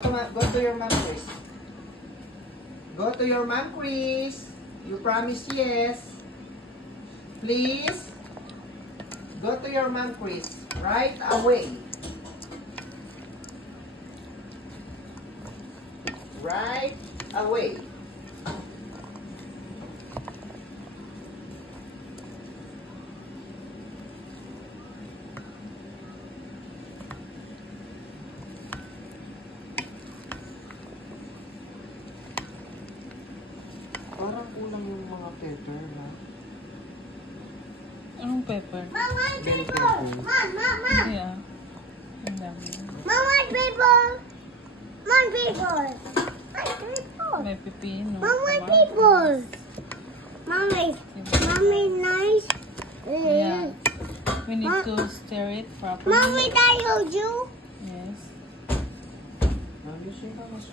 Go to your mom, Chris. Go to your mom, Chris. You promise yes. Please. Go to your mom, Chris. Right away. Right away. Parang kulang yung mga pepper, ha? Anong pepper? Mama, Bell paper! pepper. Mama! Yeah. Ang dami. Mama, paper! Mama, paper! Paper! May pipino. Mama, paper! Mommy, mommy, nice. Yeah. We need to stir it properly. Mommy, I told you. Yes. Mami, siya ka mas